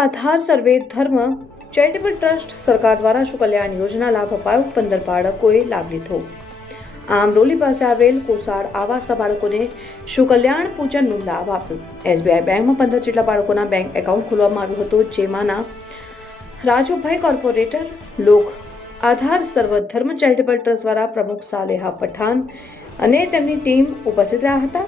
આધાર સર્વે ધર્મ charitable trust સરકાર દ્વારા સુકલ્યાણ યોજના લાભ અપાયો, 15 બાળકોએ લાભ લીધો। આમરોલી પાસે આવેલ કોસાડ આવાસના બાળકોને સુકલ્યાણ પૂજનનો લાભ આપ્યો। એસબીઆઈ બેંકમાં 15 જેટલા બાળકોના બેંક એકાઉન્ટ ખોલવામાં આવ્યું હતું, જેમાંના રાજુભાઈ કોર્પોરેટર લોક આધાર સર્વધર્મ ચેરિટેબલ ટ્રસ્ટ દ્વારા પ્રમુખ સાલેહા પઠાણ અને તેમની ટીમ ઉપસ્થિત રહ્યા હતા।